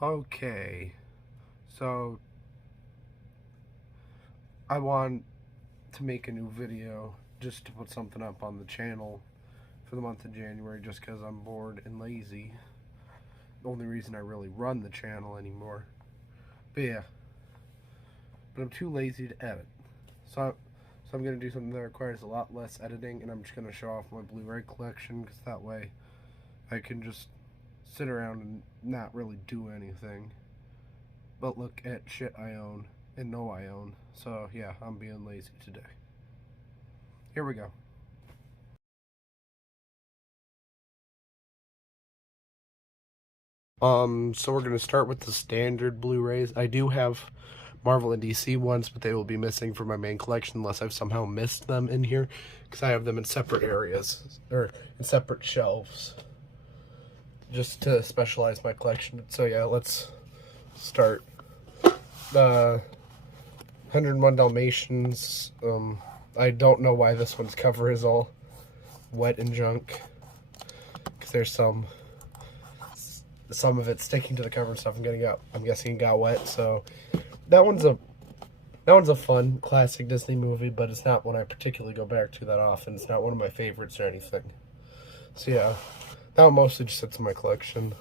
Okay, so I want to make a new video just to put something up on the channel for the month of January just because I'm bored and lazy. The only reason I really run the channel anymore. But yeah, but I'm too lazy to edit. So I'm going to do something that requires a lot less editing, and I'm just going to show off my Blu-ray collection because that way I can just sit around and not really do anything but look at shit I own and know I own. So yeah, I'm being lazy today. Here we go. So we're gonna start with the standard Blu-rays. I do have Marvel and DC ones, but they will be missing from my main collection unless I've somehow missed them in here, because I have them in separate areas, or in separate shelves, just to specialize my collection. So yeah, let's start. The 101 Dalmatians. I don't know why this one's cover is all wet and junk, because there's some of it sticking to the cover and stuff. I'm guessing it got wet. So that one's a fun classic Disney movie, but it's not one I particularly go back to that often. It's not one of my favorites or anything. So yeah, that one mostly just sits in my collection.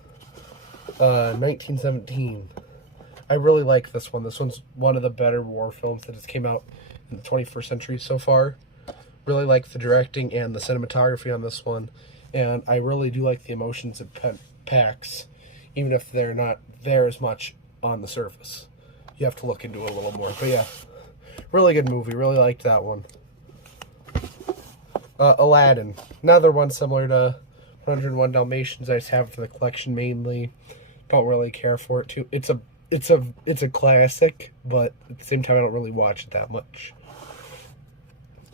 1917. I really like this one. This one's one of the better war films that has came out in the 21st century so far. Really like the directing and the cinematography on this one, and I really do like the emotions it packs, even if they're not there as much on the surface. You have to look into it a little more. But yeah, really good movie. Really liked that one. Aladdin. Another one similar to 101 Dalmatians. I just have it for the collection mainly. Don't really care for it too. It's a classic, but at the same time I don't really watch it that much.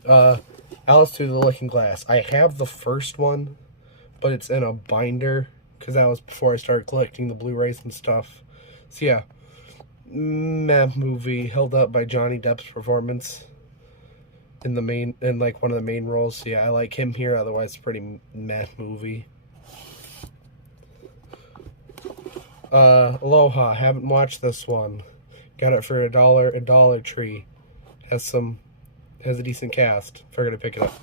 Alice Through the Looking Glass. I have the first one, but it's in a binder because that was before I started collecting the Blu-rays and stuff. So yeah, meh movie, held up by Johnny Depp's performance in like one of the main roles. So yeah, I like him here. Otherwise, it's a pretty meh movie. Aloha. Haven't watched this one. Got it for $1 at Dollar Tree. Has a decent cast. Figured to pick it up.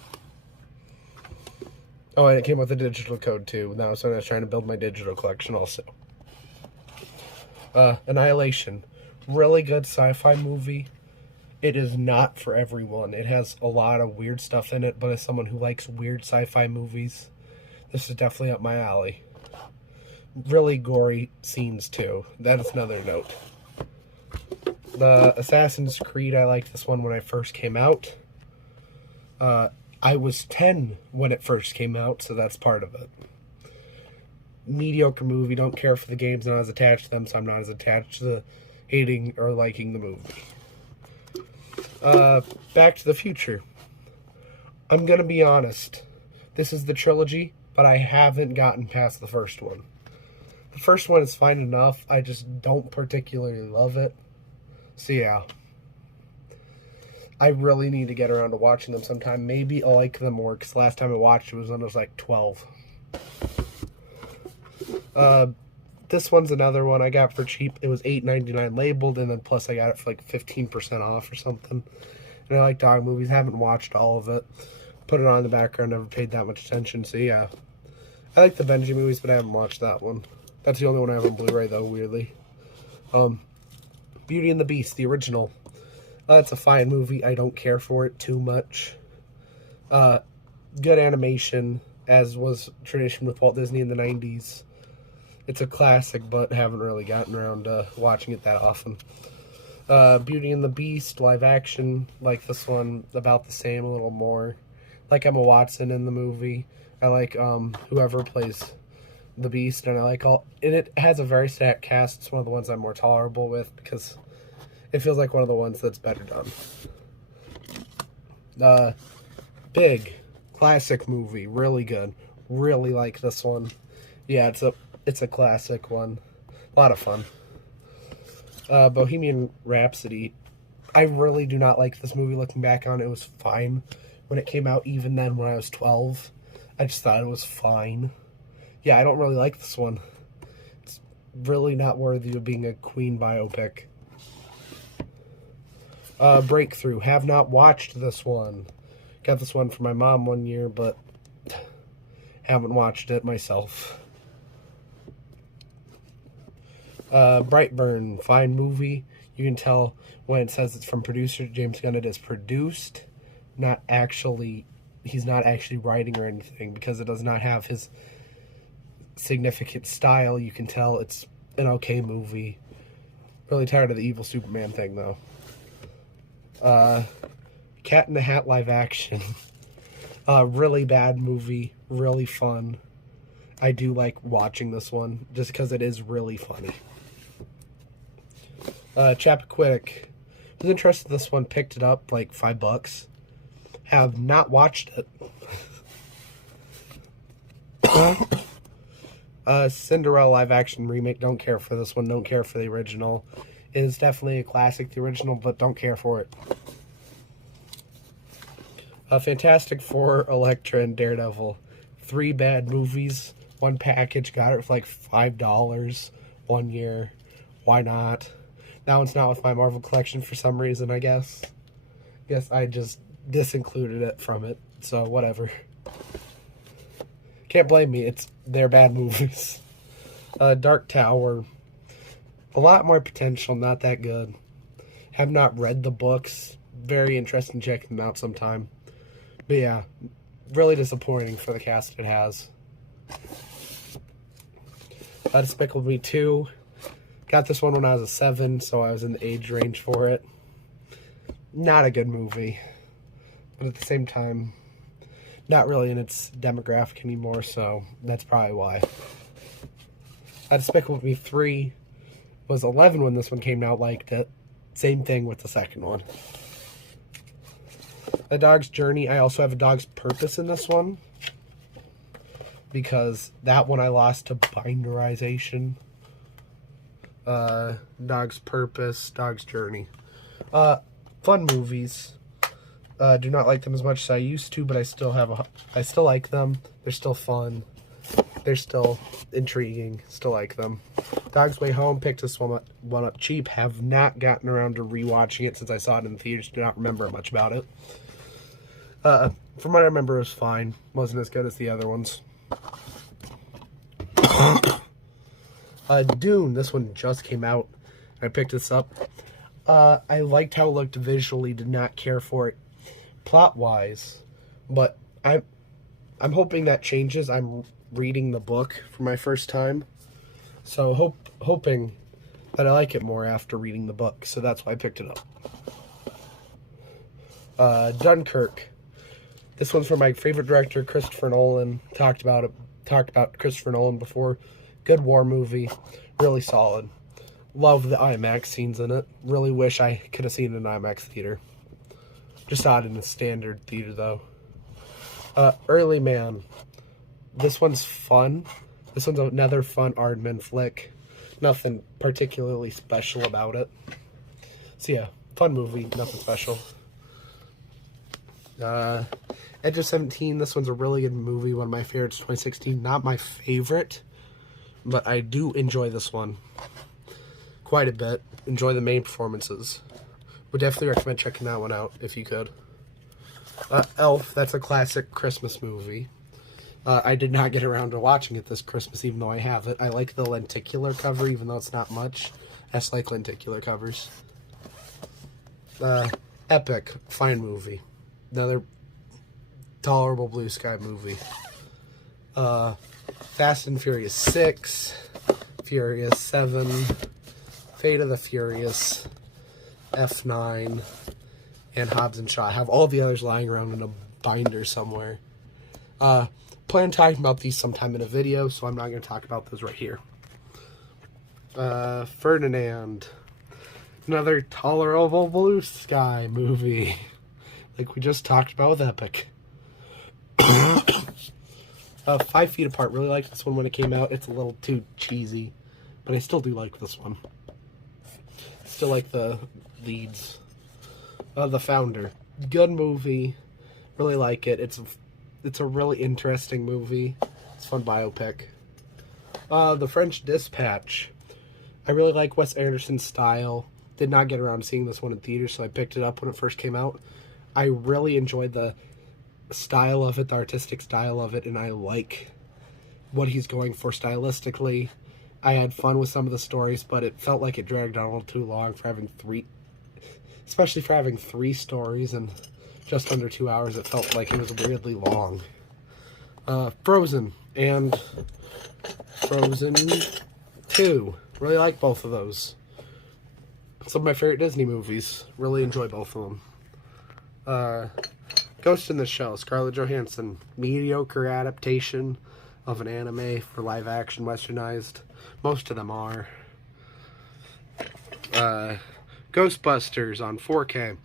Oh, and it came with a digital code too. That was when I was trying to build my digital collection also. Annihilation. Really good sci-fi movie. It is not for everyone. It has a lot of weird stuff in it, but as someone who likes weird sci-fi movies, this is definitely up my alley. Really gory scenes too. That is another note. The Assassin's Creed, I liked this one when I first came out. I was 10 when it first came out, so that's part of it. Mediocre movie, don't care for the games, not as attached to them, so I'm not as attached to the hating or liking the movie. Back to the Future. I'm gonna be honest. This is the trilogy, but I haven't gotten past the first one. The first one is fine enough, I just don't particularly love it. So yeah. I really need to get around to watching them sometime. Maybe I'll like them more, because last time I watched it was when I was like 12. This one's another one I got for cheap. It was $8.99 labeled, and then plus I got it for like 15% off or something. And I like dog movies. Haven't watched all of it. Put it on in the background, never paid that much attention, so yeah. I like the Benji movies, but I haven't watched that one. That's the only one I have on Blu-ray, though, weirdly. Beauty and the Beast, the original. It's a fine movie. I don't care for it too much. Good animation, as was tradition with Walt Disney in the 90s. It's a classic, but haven't really gotten around to watching it that often. Beauty and the Beast, live action, like this one, about the same, a little more. Like Emma Watson in the movie. I like whoever plays the Beast, and I like and it has a very stacked cast. It's one of the ones I'm more tolerable with because it feels like one of the ones that's better done. Big, classic movie, really good. Really like this one. Yeah, it's a classic one. A lot of fun. Bohemian Rhapsody. I really do not like this movie. Looking back on it, was fine when it came out. Even then, when I was 12, I just thought it was fine. Yeah, I don't really like this one. It's really not worthy of being a Queen biopic. Breakthrough. Have not watched this one. Got this one for my mom one year, but haven't watched it myself. Brightburn. Fine movie. You can tell when it says it's from producer James Gunn, it is produced. He's not actually writing or anything, because it does not have his significant style. You can tell it's an okay movie. Really tired of the evil Superman thing, though. Cat in the Hat live action. Really bad movie. Really fun. I do like watching this one, just because it is really funny. Chappaquiddick. I was interested in this one. Picked it up, like $5. Have not watched it. Cinderella live action remake. Don't care for this one. Don't care for the original. It is definitely a classic, the original, but don't care for it. Fantastic Four, Elektra, and Daredevil. 3 bad movies. One package. Got it for like $5 one year. Why not? That one's not with my Marvel collection for some reason, I guess. Guess I just disincluded it from it. So, whatever. Can't blame me. They're bad movies. Dark Tower. A lot more potential. Not that good. Have not read the books. Very interested in checking them out sometime. But yeah, really disappointing for the cast it has. Despicable Me 2. Got this one when I was a 7, so I was in the age range for it. Not a good movie. But at the same time, not really in its demographic anymore, so that's probably why. Despicable Me 3 was 11 when this one came out, liked it. Same thing with the second one. A Dog's Journey. I also have A Dog's Purpose in this one, because that one I lost to binderization. Dog's Purpose, Dog's Journey. Fun movies. Do not like them as much as I used to, but I still like them. They're still fun. They're still intriguing. Still like them. Dog's Way Home. Picked this one up cheap. Have not gotten around to rewatching it since I saw it in the theaters. Do not remember much about it. From what I remember, it was fine. Wasn't as good as the other ones. Dune. This one just came out. I picked this up. I liked how it looked visually. Did not care for it plot-wise, but I'm hoping that changes. I'm reading the book for my first time, so hoping that I like it more after reading the book. So that's why I picked it up. Dunkirk. This one's from my favorite director, Christopher Nolan. Talked about Christopher Nolan before. Good war movie, really solid. Love the IMAX scenes in it. Really wish I could have seen it in an IMAX theater. Just saw it in a standard theater, though. Early Man. This one's fun. This one's another fun Aardman flick. Nothing particularly special about it. So yeah, fun movie, nothing special. Edge of 17. This one's a really good movie. One of my favorites, 2016. Not my favorite, but I do enjoy this one quite a bit. Enjoy the main performances. Would definitely recommend checking that one out if you could. Elf. That's a classic Christmas movie. I did not get around to watching it this Christmas, even though I have it. I like the lenticular cover, even though it's not much. I just like lenticular covers. Epic. Fine movie. Another tolerable blue sky movie. Fast and Furious 6. Furious 7. Fate of the Furious. F9. And Hobbs and Shaw. I have all the others lying around in a binder somewhere. Plan on talking about these sometime in a video, so I'm not going to talk about those right here. Ferdinand. Another tolerable blue sky movie. Like we just talked about with Epic. 5 Feet Apart. Really liked this one when it came out. It's a little too cheesy, but I still do like this one. Still like the leads. The Founder. Good movie. Really like it. It's a really interesting movie. It's a fun biopic. The French Dispatch. I really like Wes Anderson's style. Did not get around to seeing this one in theaters, so I picked it up when it first came out. I really enjoyed the style of it, the artistic style of it, and I like what he's going for stylistically. I had fun with some of the stories, but it felt like it dragged on a little too long for having especially for having three stories and just under 2 hours. It felt like it was weirdly long. Frozen and Frozen 2. Really like both of those. Some of my favorite Disney movies. Really enjoy both of them. Ghost in the Shell, Scarlett Johansson. Mediocre adaptation of an anime for live action westernized. Most of them are. Ghostbusters on 4K.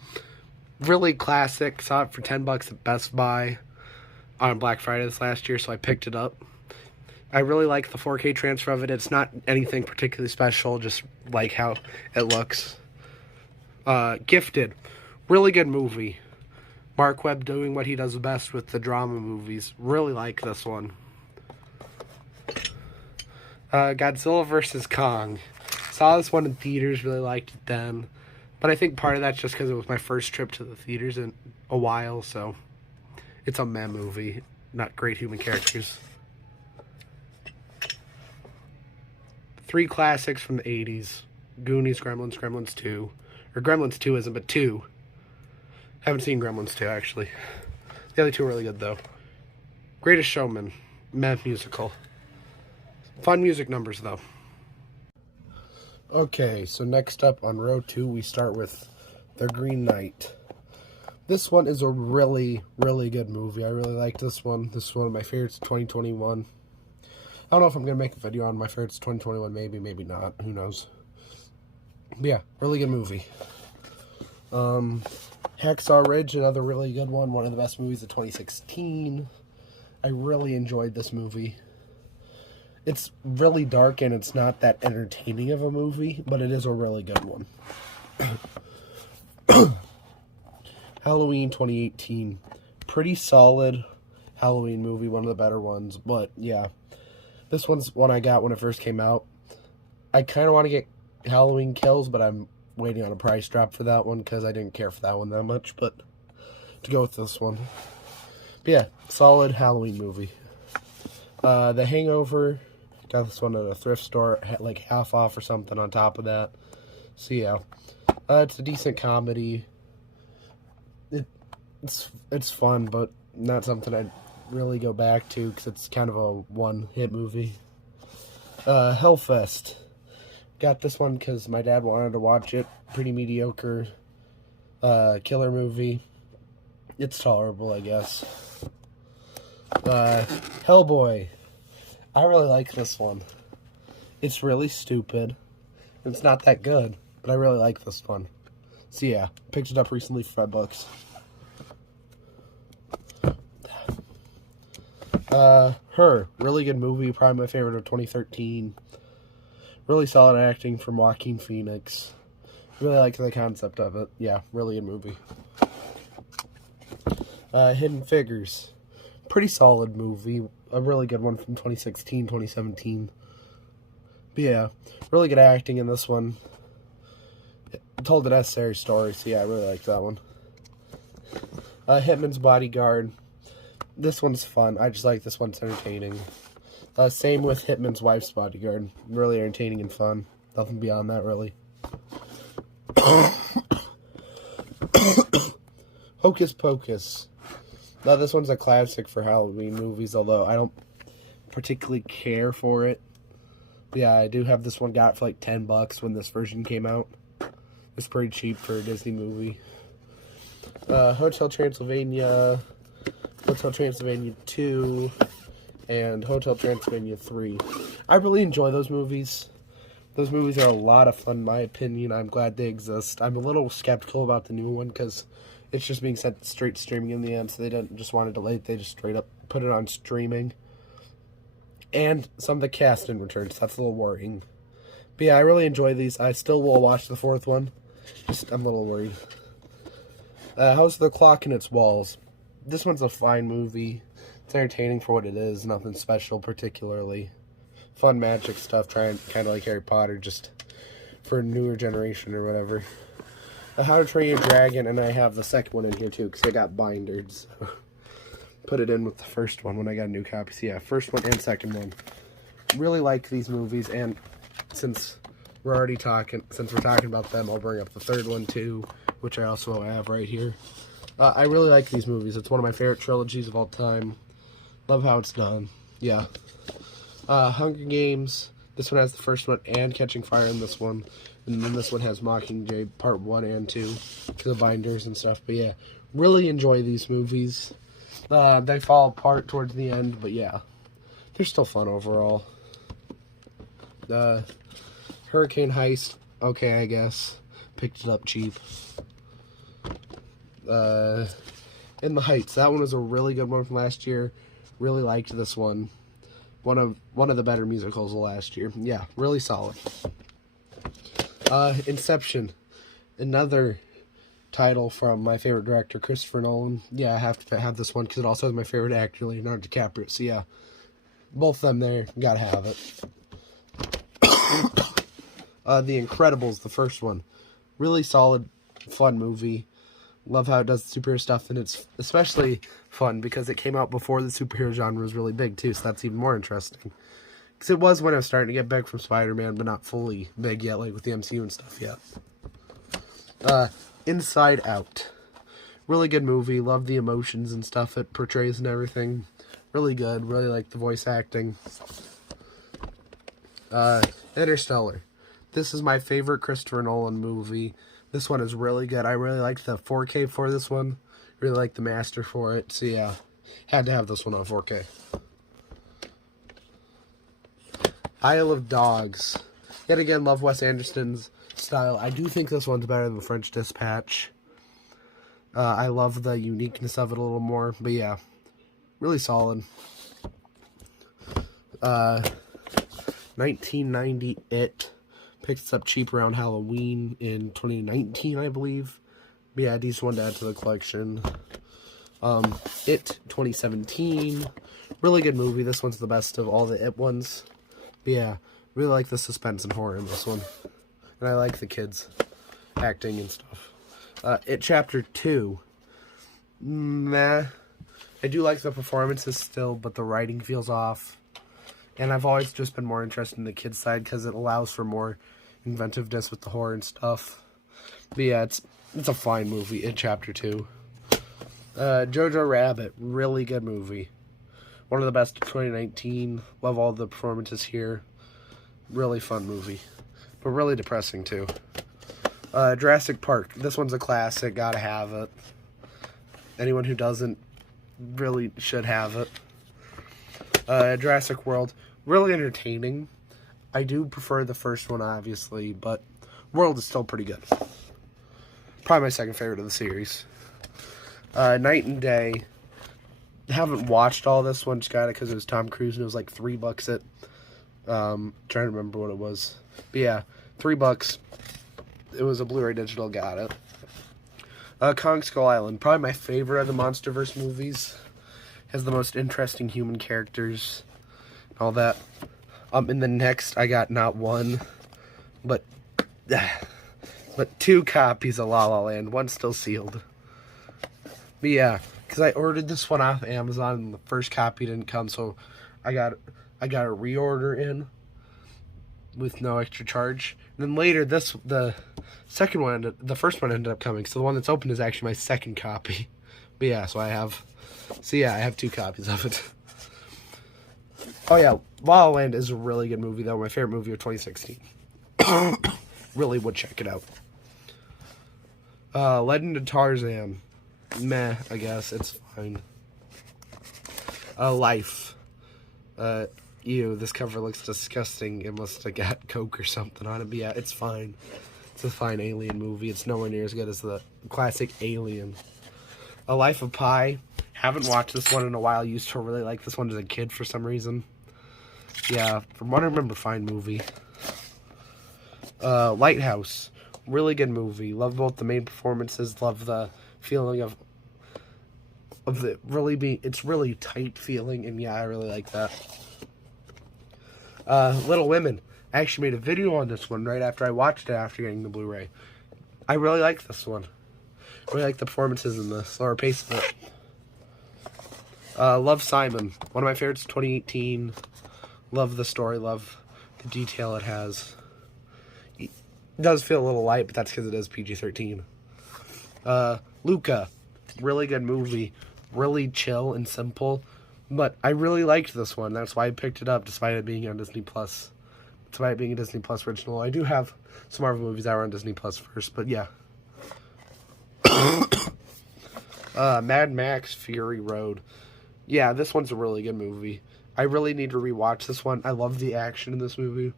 Really classic. Saw it for $10 at Best Buy on Black Friday this last year, so I picked it up. I really like the 4K transfer of it. It's not anything particularly special, just like how it looks. Gifted. Really good movie. Mark Webb doing what he does best with the drama movies. Really like this one. Godzilla vs. Kong. Saw this one in theaters, really liked it then. But I think part of that's just because it was my first trip to the theaters in a while, so it's a meh movie. Not great human characters. 3 classics from the 80s. Goonies, Gremlins, Gremlins 2. Or Gremlins 2 isn't, but 2. Haven't seen Gremlins 2, actually. The other 2 are really good, though. Greatest Showman. Meh musical. Fun music numbers, though. Okay, so next up on row 2, we start with The Green Knight. This one is a really, really good movie. I really like this one. This is one of my favorites of 2021. I don't know if I'm going to make a video on my favorites of 2021. Maybe, maybe not. Who knows? But yeah, really good movie. Hacksaw Ridge, another really good one. One of the best movies of 2016. I really enjoyed this movie. It's really dark and it's not that entertaining of a movie, but it is a really good one. Halloween 2018. Pretty solid Halloween movie, one of the better ones, but yeah. This one's one I got when it first came out. I kind of want to get Halloween Kills, but I'm waiting on a price drop for that one because I didn't care for that one that much, but to go with this one. But yeah, solid Halloween movie. The Hangover. Got this one at a thrift store, like half off or something on top of that. So yeah, it's a decent comedy. It's fun, but not something I'd really go back to because it's kind of a one-hit movie. Hellfest. Got this one because my dad wanted to watch it. Pretty mediocre killer movie. It's tolerable, I guess. Hellboy. I really like this one. It's really stupid. It's not that good, but I really like this one. So yeah, picked it up recently for $5. Her. Really good movie. Probably my favorite of 2013. Really solid acting from Joaquin Phoenix. Really like the concept of it. Yeah, really good movie. Hidden Figures. Pretty solid movie. A really good one from 2016, 2017. But yeah, really good acting in this one. It told a necessary story, so yeah, I really like that one. Hitman's Bodyguard. This one's fun. I just like this one's entertaining. Same with Hitman's Wife's Bodyguard. Really entertaining and fun. Nothing beyond that, really. Hocus Pocus. Now, this one's a classic for Halloween movies, although I don't particularly care for it. But yeah, I do have this one, got for like $10 when this version came out. It's pretty cheap for a Disney movie. Hotel Transylvania, Hotel Transylvania 2, and Hotel Transylvania 3. I really enjoy those movies. Those movies are a lot of fun, in my opinion. I'm glad they exist. I'm a little skeptical about the new one because it's just being sent straight streaming in the end, so they didn't just want to delay it. They just straight up put it on streaming. And some of the cast in return, so that's a little worrying. But yeah, I really enjoy these. I still will watch the fourth one. Just, I'm a little worried. House of the Clock and Its Walls. This one's a fine movie. It's entertaining for what it is. Nothing special particularly. Fun magic stuff, trying kind of like Harry Potter, just for a newer generation or whatever. How to Train Your Dragon, and I have the second one in here too because I got binders. So put it in with the first one when I got a new copy. So yeah, first one and second one. Really like these movies, and since we're talking about them, I'll bring up the third one too, which I also have right here. I really like these movies. It's one of my favorite trilogies of all time. Love how it's done. Yeah. Hunger Games. This one has the first one and Catching Fire in this one. And then this one has Mockingjay Part 1 and 2 because of binders and stuff. But yeah, really enjoy these movies. They fall apart towards the end, but yeah, they're still fun overall. Hurricane Heist, okay, I guess. Picked it up cheap. In the Heights, that one was a really good one from last year. Really liked this one. One of the better musicals of last year. Yeah, really solid. Inception, another title from my favorite director, Christopher Nolan. Yeah, I have to have this one because it also has my favorite actor, Leonardo DiCaprio. So yeah, both of them there, gotta have it. The Incredibles, the first one, really solid, fun movie. Love how it does superhero stuff, and it's especially fun because it came out before the superhero genre was really big too, so that's even more interesting. Because it was when I was starting to get big from Spider-Man, but not fully big yet, like with the MCU and stuff yet. Inside Out. Really good movie. Love the emotions and stuff it portrays and everything. Really good. Really like the voice acting. Interstellar. This is my favorite Christopher Nolan movie. This one is really good. I really liked the 4K for this one. Really like the master for it. So yeah, had to have this one on 4K. Isle of Dogs. Yet again, love Wes Anderson's style. I do think this one's better than the French Dispatch. I love the uniqueness of it a little more. But yeah, really solid. 1990 It. Picked up cheap around Halloween in 2019, I believe. But yeah, decent one to add to the collection. It 2017. Really good movie. This one's the best of all the It ones. But yeah, really like the suspense and horror in this one. And I like the kids acting and stuff. It Chapter 2. Meh. I do like the performances still, but the writing feels off. And I've always just been more interested in the kids side because it allows for more inventiveness with the horror and stuff. But yeah, it's a fine movie. It Chapter 2. Jojo Rabbit. Really good movie. One of the best of 2019. Love all the performances here. Really fun movie. But really depressing too. Jurassic Park. This one's a classic. Gotta have it. Anyone who doesn't really should have it. Jurassic World. Really entertaining. I do prefer the first one, obviously, but World is still pretty good. Probably my second favorite of the series. Night and Day. Haven't watched all this one. Just got it because it was Tom Cruise and it was like $3 at... trying to remember what it was. But yeah, $3. It was a Blu-ray digital. Got it. Kong Skull Island. Probably my favorite of the MonsterVerse movies. Has the most interesting human characters. All that. And then next I got not one, but 2 copies of La La Land. One's still sealed. But yeah, because I ordered this one off Amazon and the first copy didn't come, so I got a reorder in with no extra charge. And then later the first one ended up coming, so the one that's open is actually my second copy. But yeah, I have 2 copies of it. Oh yeah, La La Land is a really good movie though. My favorite movie of 2016. Really would check it out. Legend of Tarzan. Meh, I guess. It's fine. Life. Ew, this cover looks disgusting. It must have got Coke or something on it. But yeah, it's fine. It's a fine alien movie. It's nowhere near as good as the classic Alien. A Life of Pi. Haven't watched this one in a while. Used to really like this one as a kid for some reason. Yeah, from what I remember, fine movie. Lighthouse. Really good movie. Love both the main performances. Love the feeling of the really it's really tight feeling, and yeah, I really like that. Little Women. I actually made a video on this one right after I watched it after getting the Blu-ray. I really like this one. I really like the performances and the slower pace of it. Love Simon. One of my favorites, 2018. Love the story. Love the detail it has. It does feel a little light, but that's because it is PG-13. Luca. Really good movie. Really chill and simple. But I really liked this one. That's why I picked it up, despite it being on Disney+. Despite it being a Disney Plus original. I do have some Marvel movies that were on Disney Plus first, but yeah. Mad Max Fury Road. Yeah, this one's a really good movie. I really need to rewatch this one. I love the action in this movie,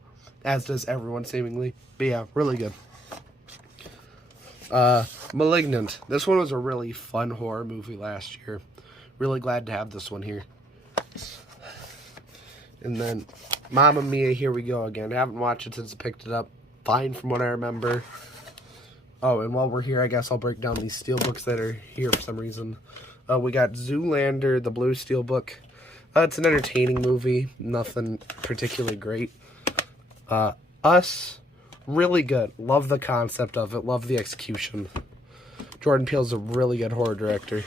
as does everyone seemingly. But yeah, really good. Malignant. This one was a really fun horror movie last year. Really glad to have this one here. And then Mamma Mia, here we go again. I haven't watched it since I picked it up. Fine from what I remember. Oh, and while we're here, I guess I'll break down these steelbooks that are here for some reason. We got Zoolander, the blue steelbook. It's an entertaining movie. Nothing particularly great. Us, really good. Love the concept of it. Love the execution. Jordan Peele's a really good horror director.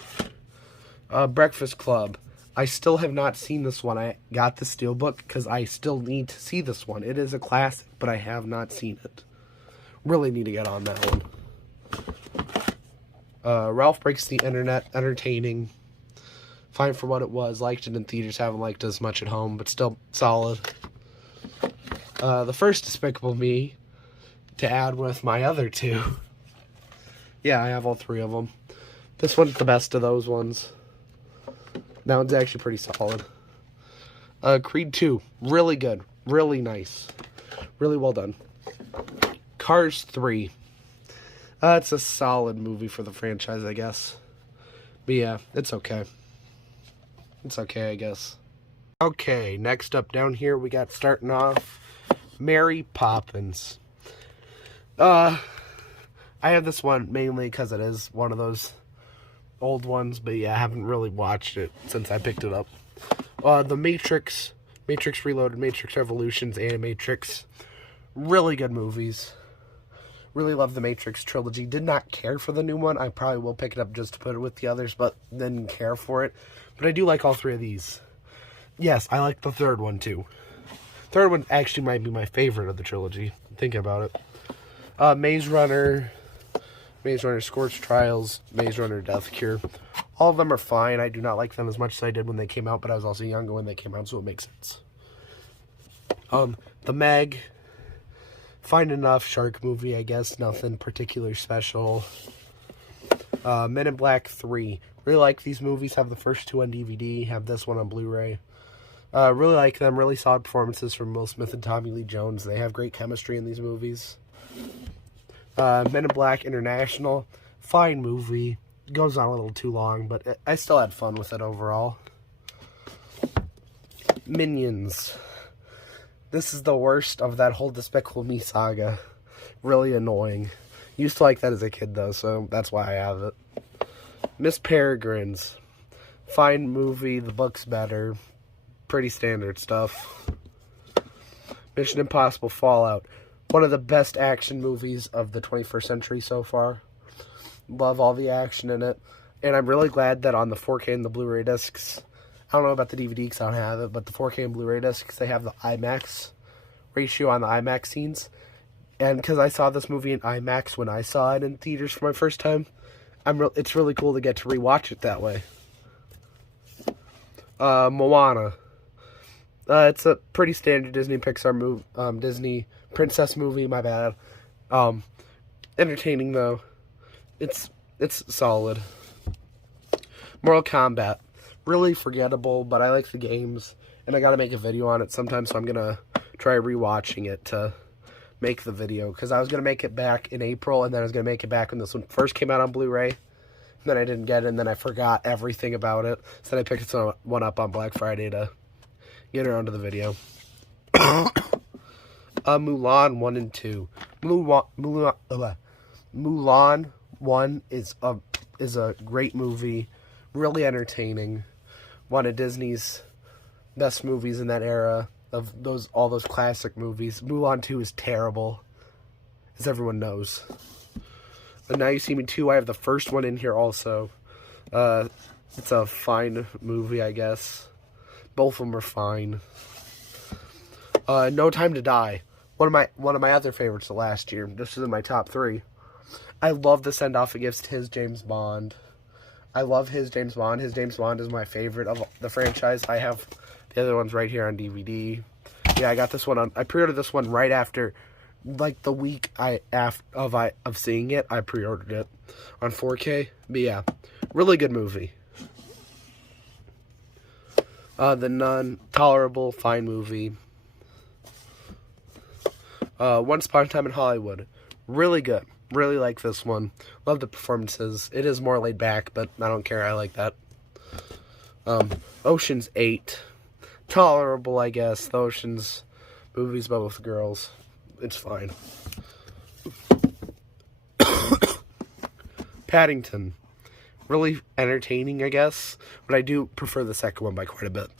Breakfast Club. I still have not seen this one. I got the steelbook because I still need to see this one. It is a classic, but I have not seen it. Really need to get on that one. Ralph Breaks the Internet. Entertaining. Fine for what it was. Liked it in theaters. Haven't liked it as much at home, but still solid. The first Despicable Me, to add with my other two. Yeah, I have all three of them. This one's the best of those ones. That one's actually pretty solid. Creed 2. Really good. Really nice. Really well done. Cars 3. It's a solid movie for the franchise, I guess. But yeah, it's okay. It's okay, I guess. Okay, next up down here, we got starting off Mary Poppins. I have this one mainly because it is one of those old ones, but yeah, I haven't really watched it since I picked it up. The Matrix, Matrix Reloaded, Matrix Revolutions, and Matrix. Really good movies. Really love the Matrix trilogy. Did not care for the new one. I probably will pick it up just to put it with the others, but didn't care for it. But I do like all three of these. Yes, I like the third one too. Third one actually might be my favorite of the trilogy. Thinking about it. Maze Runner, Maze Runner Scorch Trials, Maze Runner Death Cure. All of them are fine. I do not like them as much as I did when they came out, but I was also younger when they came out, so it makes sense. The Meg, fine enough shark movie, I guess. Nothing particularly special. Men in Black 3. Really like these movies. Have the first two on DVD. Have this one on Blu-ray. Really like them. Really solid performances from Will Smith and Tommy Lee Jones. They have great chemistry in these movies. Men in Black International. Fine movie. Goes on a little too long, but I still had fun with it overall. Minions. This is the worst of that whole Despicable Me saga. Really annoying. Used to like that as a kid, though, so that's why I have it. Miss Peregrine's. Fine movie. The book's better. Pretty standard stuff. Mission Impossible Fallout. One of the best action movies of the 21st century so far. Love all the action in it. And I'm really glad that on the 4K and the Blu-ray discs, I don't know about the DVD because I don't have it, but the 4K and Blu-ray discs, they have the IMAX ratio on the IMAX scenes. And because I saw this movie in IMAX when I saw it in theaters for my first time, it's really cool to get to rewatch it that way. Moana. It's a pretty standard Disney Pixar movie, Disney princess movie, my bad. Entertaining though. It's solid. Mortal Kombat. Really forgettable, but I like the games, and I gotta make a video on it sometime, so I'm gonna try rewatching it to make the video, because I was gonna make it back in April, and then I was gonna make it back when this one first came out on Blu-ray. Then I didn't get it, and then I forgot everything about it. So then I picked one up on Black Friday to get around to the video. Mulan 1 and 2. Mulan 1 is a great movie. Really entertaining. One of Disney's best movies in that era. of all those classic movies. Mulan 2 is terrible, as everyone knows. But Now You See Me 2, I have the first one in here also. It's a fine movie, I guess. Both of them are fine. No Time to Die. One of my other favorites of last year. This is in my top 3. I love the send-off it gives to his James Bond. I love his James Bond. His James Bond is my favorite of the franchise. I have the other ones right here on DVD. Yeah, I got this one I pre-ordered this one right after, like the week of seeing it. I pre-ordered it on 4K. But yeah, really good movie. The Nun, tolerable, fine movie. Once Upon a Time in Hollywood, really good. Really like this one. Love the performances. It is more laid back, but I don't care. I like that. Ocean's 8. Tolerable, I guess. The Ocean's movies about with girls. It's fine. Paddington. Really entertaining, I guess. But I do prefer the second one by quite a bit.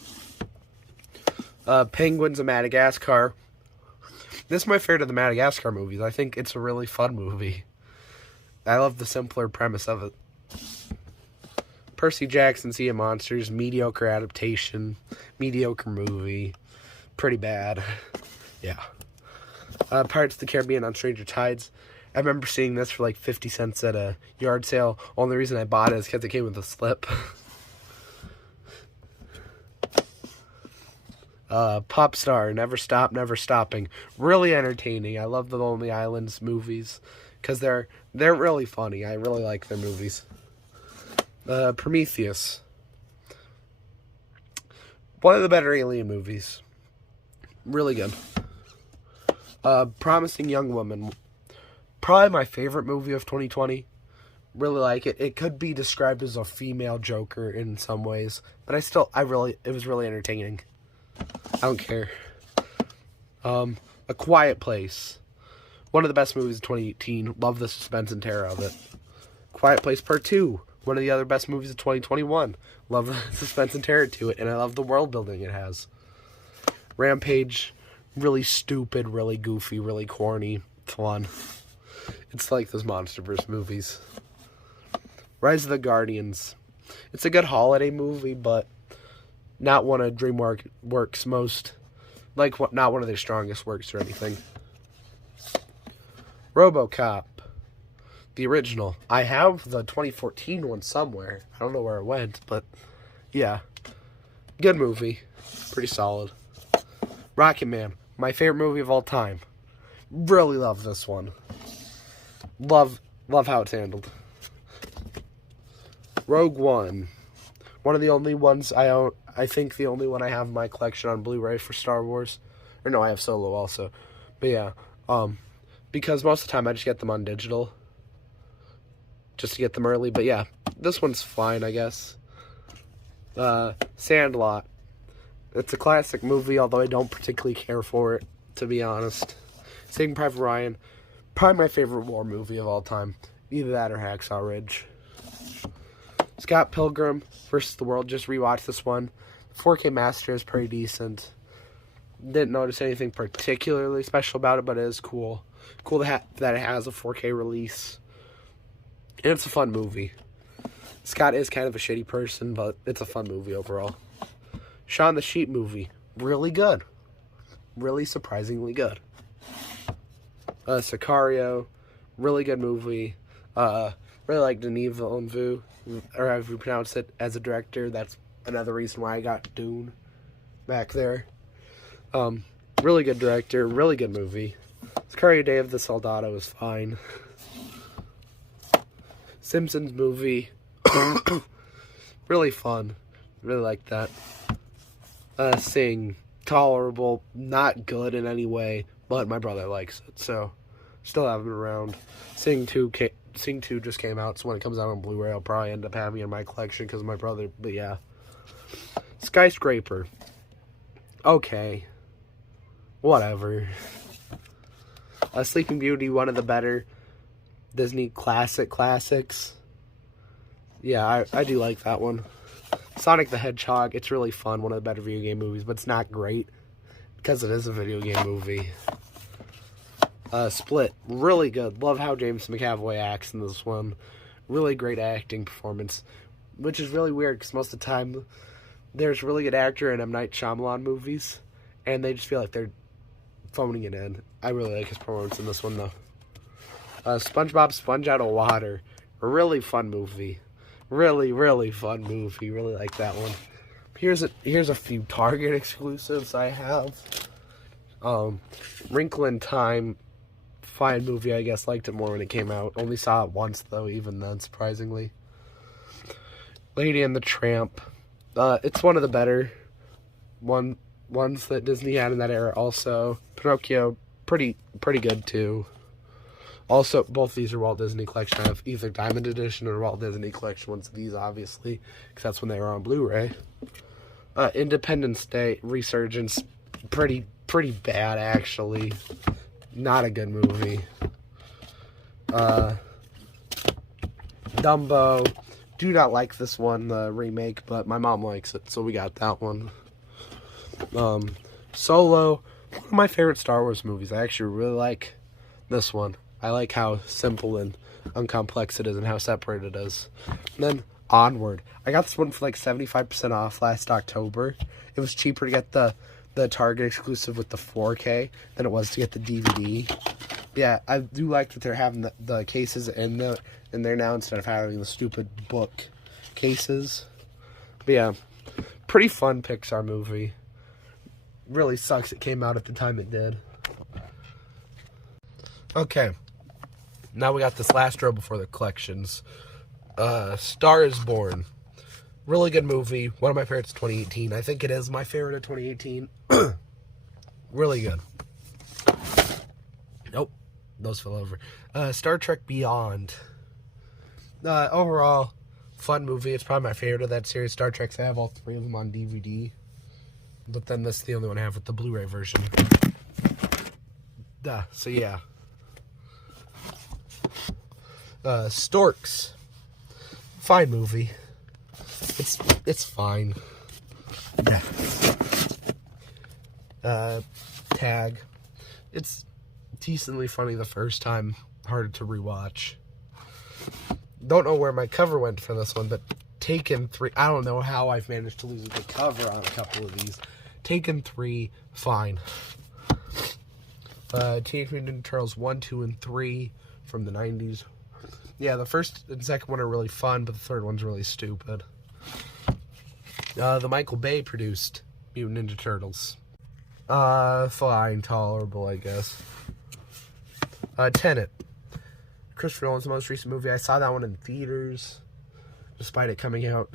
Penguins of Madagascar. This is my favorite of the Madagascar movies. I think it's a really fun movie. I love the simpler premise of it. Percy Jackson, Sea of Monsters, mediocre adaptation, mediocre movie, pretty bad. Yeah. Pirates of the Caribbean on Stranger Tides. I remember seeing this for like 50 cents at a yard sale. Only reason I bought it is because it came with a slip. Pop Star, Never Stop, Never Stopping. Really entertaining. I love the Lonely Islands movies because they're really funny. I really like their movies. Prometheus. One of the better alien movies. Really good. Promising Young Woman. Probably my favorite movie of 2020. Really like it. It could be described as a female Joker in some ways, but it was really entertaining. I don't care. A Quiet Place. One of the best movies of 2018. Love the suspense and terror of it. Quiet Place Part 2. One of the other best movies of 2021. Love the suspense and terror to it, and I love the world building it has. Rampage. Really stupid, really goofy, really corny. It's fun. It's like those MonsterVerse movies. Rise of the Guardians. It's a good holiday movie, but not one of DreamWorks' most, not one of their strongest works or anything. RoboCop, the original. I have the 2014 one somewhere. I don't know where it went, but yeah, good movie, pretty solid. Rocket Man, my favorite movie of all time. Really love this one. Love how it's handled. Rogue One, one of the only ones I own. I think the only one I have in my collection on Blu-ray for Star Wars. Or no, I have Solo also. But yeah, because most of the time I just get them on digital. Just to get them early. But yeah, this one's fine, I guess. Sandlot. It's a classic movie, although I don't particularly care for it, to be honest. Saving Private Ryan. Probably my favorite war movie of all time. Either that or Hacksaw Ridge. Scott Pilgrim vs. the World. Just rewatched this one. 4K Master is pretty decent. Didn't notice anything particularly special about it, but it is cool. Cool that it has a 4K release. And it's a fun movie. Scott is kind of a shitty person, but it's a fun movie overall. Shaun the Sheep movie. Really good. Really surprisingly good. Sicario. Really good movie. Really like Denis Villeneuve, or however you pronounce it, as a director. That's another reason why I got Dune back there. Really good director. Really good movie. Sicario Day of the Soldado is fine. Simpsons movie. Really fun. Really like that. Sing. Tolerable. Not good in any way, but my brother likes it, so still have it around. Sing 2 just came out, so when it comes out on Blu-ray, I'll probably end up having it in my collection because of my brother, but yeah. Skyscraper. Okay. Whatever. Sleeping Beauty, one of the better Disney classics. Yeah, I do like that one. Sonic the Hedgehog, it's really fun, one of the better video game movies, but it's not great. because it is a video game movie. Split, really good. Love how James McAvoy acts in this one. Really great acting performance, which is really weird because most of the time there's really good actor in M. Night Shyamalan movies, and they just feel like they're phoning it in. I really like his performance in this one, though. SpongeBob Sponge Out of Water, a really fun movie. Really fun movie. Really like that one. Here's a few Target exclusives I have. Wrinkle in Time, fine movie. I guess liked it more when it came out. Only saw it once though, even then, surprisingly. Lady and the Tramp. It's one of the better ones that Disney had in that era. Also, Pinocchio, pretty good too. Also, both these are Walt Disney Collection. I have either Diamond Edition or Walt Disney Collection ones of these, obviously, because that's when they were on Blu-ray. Independence Day, Resurgence, pretty bad, actually. Not a good movie. Dumbo, do not like this one, the remake, but my mom likes it, so we got that one. Solo, one of my favorite Star Wars movies. I actually really like this one. I like how simple and uncomplex it is and how separate it is. And then Onward. I got this one for like 75% off last October. It was cheaper to get the Target exclusive with the 4K than it was to get the DVD. Yeah, I do like that they're having the cases in there now instead of having the stupid book cases. But yeah, pretty fun Pixar movie. Really sucks it came out at the time it did. Okay, now we got this last row before the collections. Star is Born. Really good movie. One of my favorites of 2018. I think it is my favorite of 2018. Really good. Nope, those fell over. Star Trek Beyond. Overall, fun movie. It's probably my favorite of that series. Star Treks, I have all three of them on DVD. But then this is the only one I have with the Blu-ray version. So yeah. Storks. Fine movie. It's fine. Yeah. Tag. It's decently funny the first time. Hard to rewatch. Don't know where my cover went for this one, but Taken 3. I don't know how I've managed to lose the cover on a couple of these. Taken 3. Fine. Teenage Mutant Ninja Turtles 1, 2, and 3 from the 90s. Yeah, the first and second one are really fun, but the third one's really stupid. The Michael Bay produced Mutant Ninja Turtles. Fine, tolerable, I guess. Tenet. Christopher Nolan's most recent movie. I saw that one in theaters, despite it coming out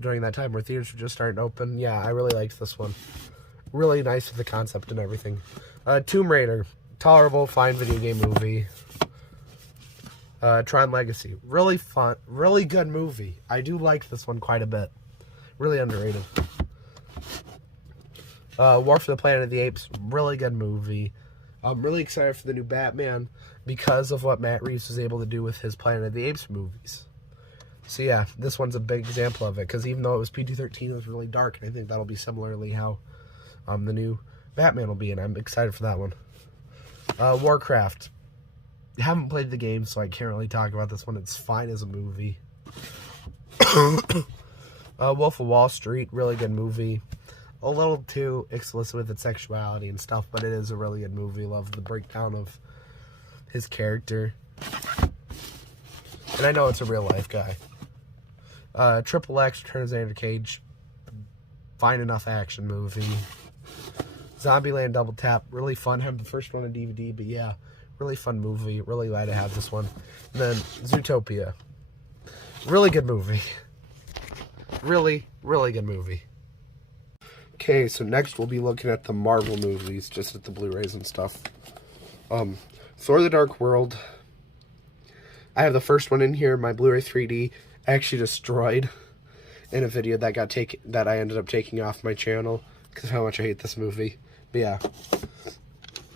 during that time where theaters were just starting to open. Yeah, I really liked this one. Really nice with the concept and everything. Tomb Raider. Tolerable, fine video game movie. Tron Legacy. Really fun, really good movie. I do like this one quite a bit. Really underrated. War for the Planet of the Apes. Really good movie. I'm really excited for the new Batman because of what Matt Reeves was able to do with his Planet of the Apes movies. So yeah, this one's a big example of it, because even though it was PG-13, it was really dark, and I think that'll be similarly how the new Batman will be, and I'm excited for that one. Warcraft. I haven't played the game, so I can't really talk about this one. It's fine as a movie. Wolf of Wall Street, really good movie. A little too explicit with its sexuality and stuff, but it is a really good movie. Love the breakdown of his character. And I know it's a real life guy. Triple X, Return of Xander Cage. Fine enough action movie. Zombieland Double Tap, really fun. I have the first one on DVD, but yeah, really fun movie. Really glad to have this one. And then Zootopia. Really good movie. Really good movie. Okay, so next we'll be looking at the Marvel movies, just at the Blu-rays and stuff. Thor: The Dark World. I have the first one in here, my Blu-ray 3D. I actually destroyed in a video that I ended up taking off my channel because of how much I hate this movie. But yeah,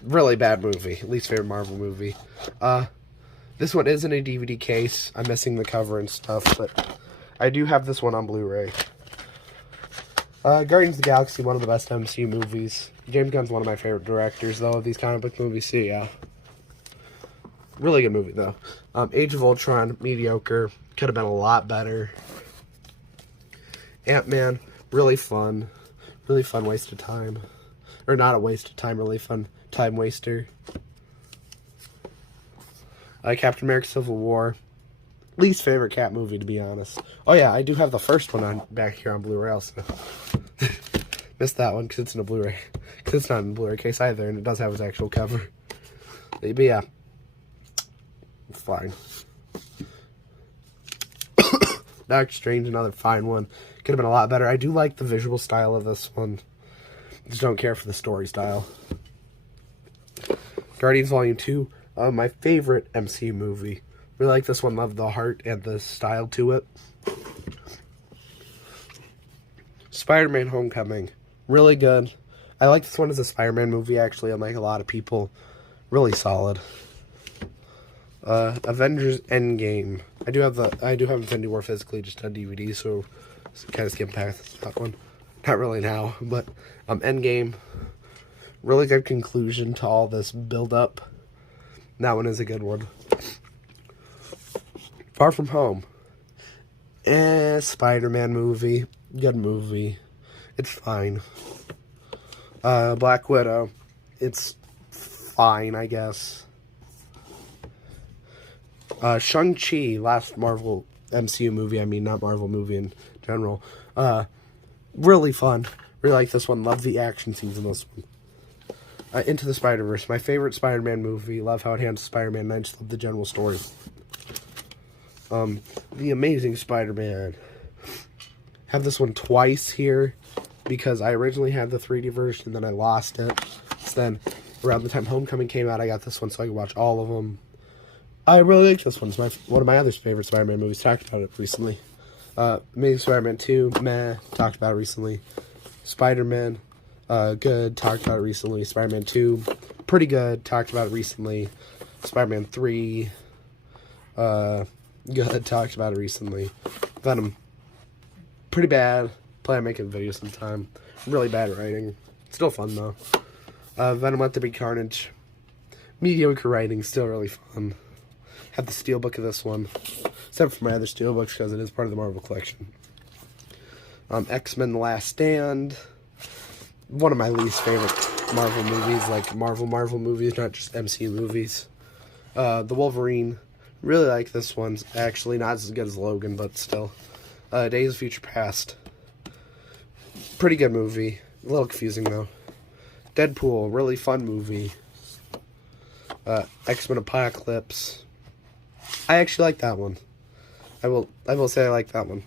really bad movie. Least favorite Marvel movie. This one is in a DVD case. I'm missing the cover and stuff, but I do have this one on Blu-ray. Guardians of the Galaxy, one of the best MCU movies. James Gunn's one of my favorite directors, though, of these comic book movies, so yeah. Really good movie, though. Age of Ultron, mediocre. Could have been a lot better. Ant-Man, really fun. Really fun waste of time. Or not a waste of time, really fun time waster. Captain America Civil War. Least favorite Cap movie, to be honest. Oh yeah, I do have the first one on back here on Blu-ray also. Missed that one because it's in a Blu-ray. Because it's not in a Blu-ray case either, and it does have its actual cover. But yeah. Fine. Doctor Strange, another fine one. Could have been a lot better. I do like the visual style of this one. Just don't care for the story style. Guardians Volume 2. My favorite MCU movie. Really like this one. Love the heart and the style to it. Spider-Man Homecoming. Really good. I like this one as a Spider-Man movie, actually, unlike a lot of people. Really solid. Avengers Endgame. I do have Infinity War physically, just on DVD, so kind of skip past that one. Not really now, but Endgame. Really good conclusion to all this build-up. That one is a good one. Far From Home. Spider-Man movie. Good movie. It's fine. Black Widow. It's fine, I guess. Shang-Chi, last Marvel MCU movie, I mean, not Marvel movie in general. Really fun. Really like this one. Love the action scenes in this one. Into the Spider-Verse, my favorite Spider-Man movie. Love how it handles Spider-Man, and I just love the general story. The Amazing Spider-Man. Have this one twice here, because I originally had the 3D version, and then I lost it. So then, around the time Homecoming came out, I got this one so I could watch all of them. I really like this one. It's one of my other favorite Spider-Man movies. Talked about it recently. Amazing Spider-Man 2, meh. Talked about it recently. Spider-Man, good. Talked about it recently. Spider-Man 2, pretty good. Talked about it recently. Spider-Man 3, good. Talked about it recently. Venom, pretty bad. Plan on making a video sometime. Really bad writing. Still fun, though. Venom Let There Be Carnage. Mediocre writing, still really fun. Have the steelbook of this one, except for my other steelbooks because it is part of the Marvel collection. X-Men: The Last Stand. One of my least favorite Marvel movies, like Marvel movies, not just MCU movies. The Wolverine. Really like this one. Actually, not as good as Logan, but still. Days of Future Past. Pretty good movie. A little confusing though. Deadpool. Really fun movie. X-Men Apocalypse. I actually like that one. I will say I like that one.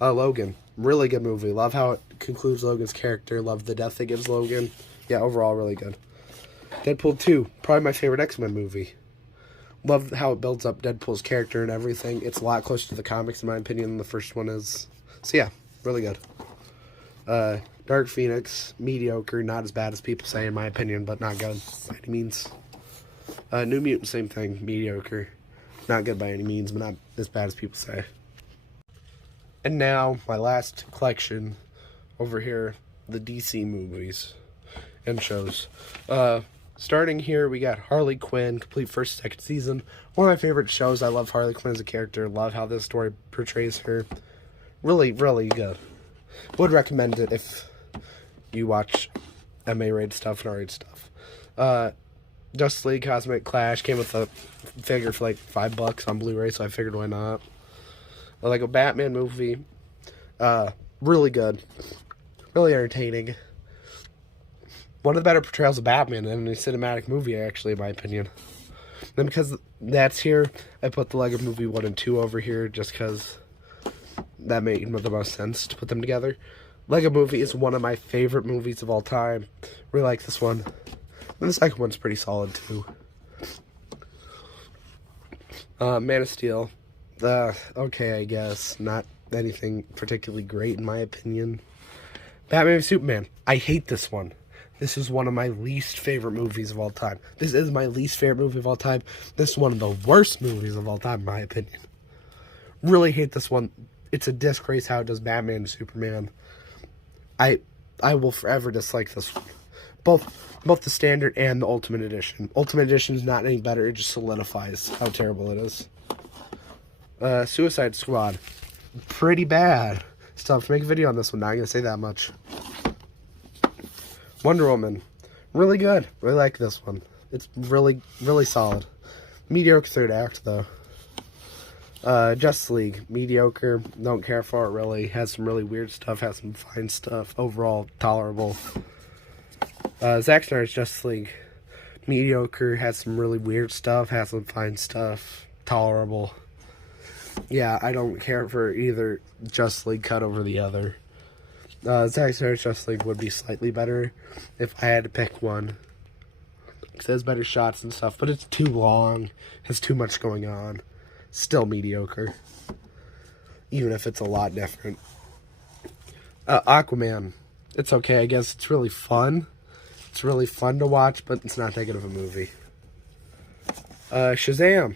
Logan, really good movie. Love how it concludes Logan's character. Love the death it gives Logan. Yeah, overall really good. Deadpool 2, probably my favorite X-Men movie. Love how it builds up Deadpool's character and everything. It's a lot closer to the comics in my opinion than the first one is. So yeah, really good. Dark Phoenix, mediocre, not as bad as people say in my opinion, but not good by any means. New Mutant, same thing, mediocre. Not good by any means, but not as bad as people say. And now, my last collection over here, the DC movies and shows. Starting here, we got Harley Quinn, complete first, second season. One of my favorite shows. I love Harley Quinn as a character. Love how this story portrays her. Really, really good. Would recommend it if you watch MA-rated stuff and R-rated stuff. Justice League Cosmic Clash came with a figure for like $5 on Blu-ray, so I figured why not. Like a Batman movie, really good, really entertaining. One of the better portrayals of Batman in a cinematic movie, actually, in my opinion. Then because that's here, I put the Lego Movie 1 and 2 over here, just because that made the most sense to put them together. Lego Movie is one of my favorite movies of all time. Really like this one. And the second one's pretty solid, too. Man of Steel. Okay, I guess. Not anything particularly great, in my opinion. Batman v Superman. I hate this one. This is one of my least favorite movies of all time. This is my least favorite movie of all time. This is one of the worst movies of all time, in my opinion. Really hate this one. It's a disgrace how it does Batman and Superman. I will forever dislike this one. Both the standard and the Ultimate Edition. Ultimate Edition is not any better. It just solidifies how terrible it is. Suicide Squad. Pretty bad. Still have to make a video on this one. Not going to say that much. Wonder Woman. Really good. Really like this one. It's really, really solid. Mediocre third act, though. Justice League. Mediocre. Don't care for it, really. Has some really weird stuff. Has some fine stuff. Overall, tolerable. Zack Snyder's Justice League. Mediocre. Has some really weird stuff. Has some fine stuff. Tolerable. Yeah, I don't care for either Justice League cut over the other. Zack Snyder's Justice League would be slightly better if I had to pick one. Because it has better shots and stuff, but it's too long. Has too much going on. Still mediocre. Even if it's a lot different. Aquaman. It's okay, I guess. It's really fun. It's really fun to watch, but it's not that good of a movie. Shazam.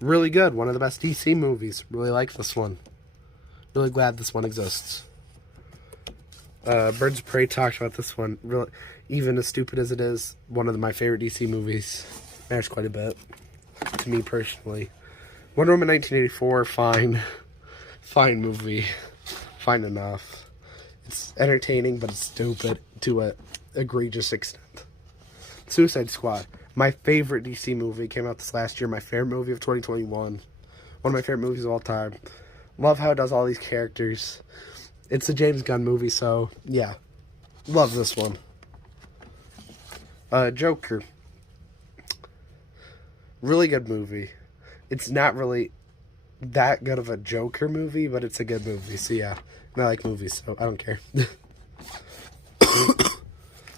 Really good. One of the best DC movies. Really like this one. Really glad this one exists. Birds of Prey talked about this one. Really, even as stupid as it is, one of my favorite DC movies. Matters quite a bit. To me personally. Wonder Woman 1984, fine. Fine movie. Fine enough. It's entertaining, but it's stupid to an egregious extent. Suicide Squad. My favorite DC movie. Came out this last year. My favorite movie of 2021. One of my favorite movies of all time. Love how it does all these characters. It's a James Gunn movie, so yeah. Love this one. Joker. Really good movie. It's not really that good of a Joker movie, but it's a good movie, so yeah. And I like movies, so I don't care.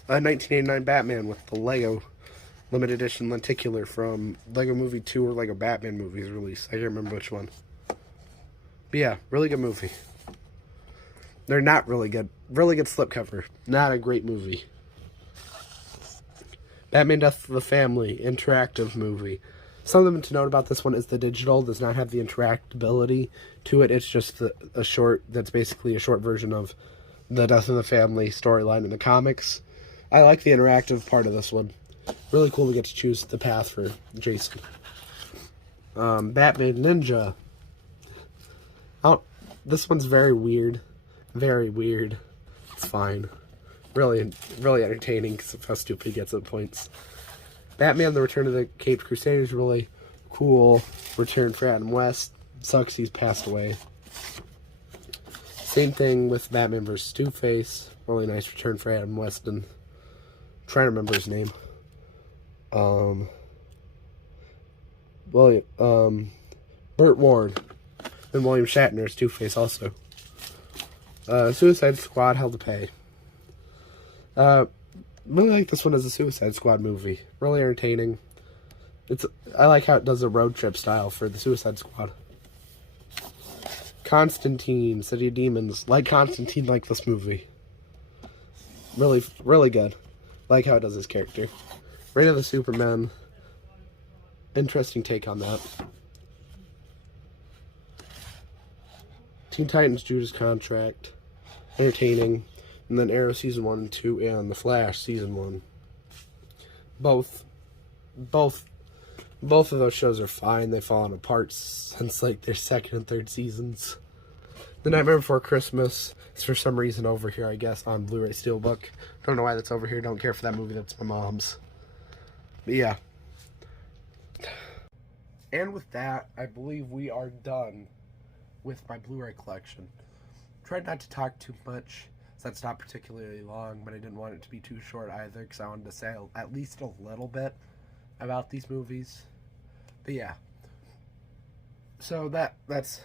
1989 Batman with the Lego limited edition lenticular from Lego Movie 2 or Lego Batman movies released. I can't remember which one. But yeah, really good movie. They're not really good. Really good slipcover. Not a great movie. Batman Death of the Family, interactive movie. Something to note about this one is the digital does not have the interactability to it. It's just a short, that's basically a short version of the Death of the Family storyline in the comics. I like the interactive part of this one. Really cool to get to choose the path for Jason. Batman Ninja. Oh, this one's very weird. Very weird. It's fine. Really, really entertaining because of how stupid he gets at points. Batman: The Return of the Caped Crusader is really cool. Return for Adam West. Sucks he's passed away. Same thing with Batman vs. Two-Face. Really nice return for Adam West. And I'm trying to remember his name. Burt Ward. And William Shatner as Two-Face also. Suicide Squad, Hell to Pay. Really like this one as a Suicide Squad movie. Really entertaining. I like how it does a road trip style for the Suicide Squad. Constantine, City of Demons. Like Constantine, like this movie. Really, really good. Like how it does his character. Reign of the Superman. Interesting take on that. Teen Titans, Judas Contract. Entertaining. And then Arrow Season 1 and 2 and The Flash Season 1. Both of those shows are fine. They've fallen apart since like their second and third seasons. The Nightmare Before Christmas is for some reason over here, I guess, on Blu-ray Steelbook. Don't know why that's over here. Don't care for that movie. That's my mom's. But yeah. And with that, I believe we are done with my Blu-ray collection. Tried not to talk too much. So that's not particularly long, but I didn't want it to be too short either because I wanted to say at least a little bit about these movies. But yeah. So that's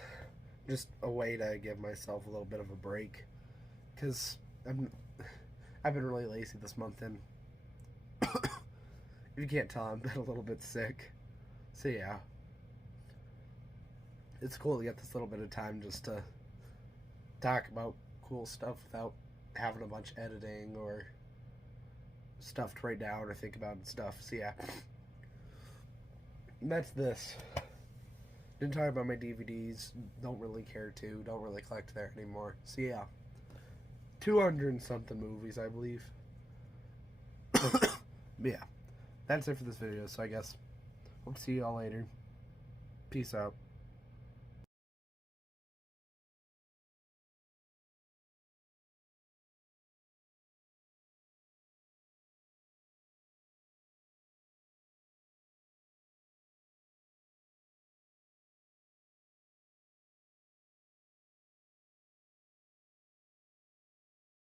just a way to give myself a little bit of a break because I've been really lazy this month, and if you can't tell, I've been a little bit sick. So yeah. It's cool to get this little bit of time just to talk about cool stuff without having a bunch of editing or stuff to write down or think about and stuff. So yeah. And that's this. Didn't talk about my DVDs. Don't really care to. Don't really collect there anymore. So yeah. 200 and something movies, I believe. But yeah, that's it for this video. So I guess we'll see y'all later. Peace out.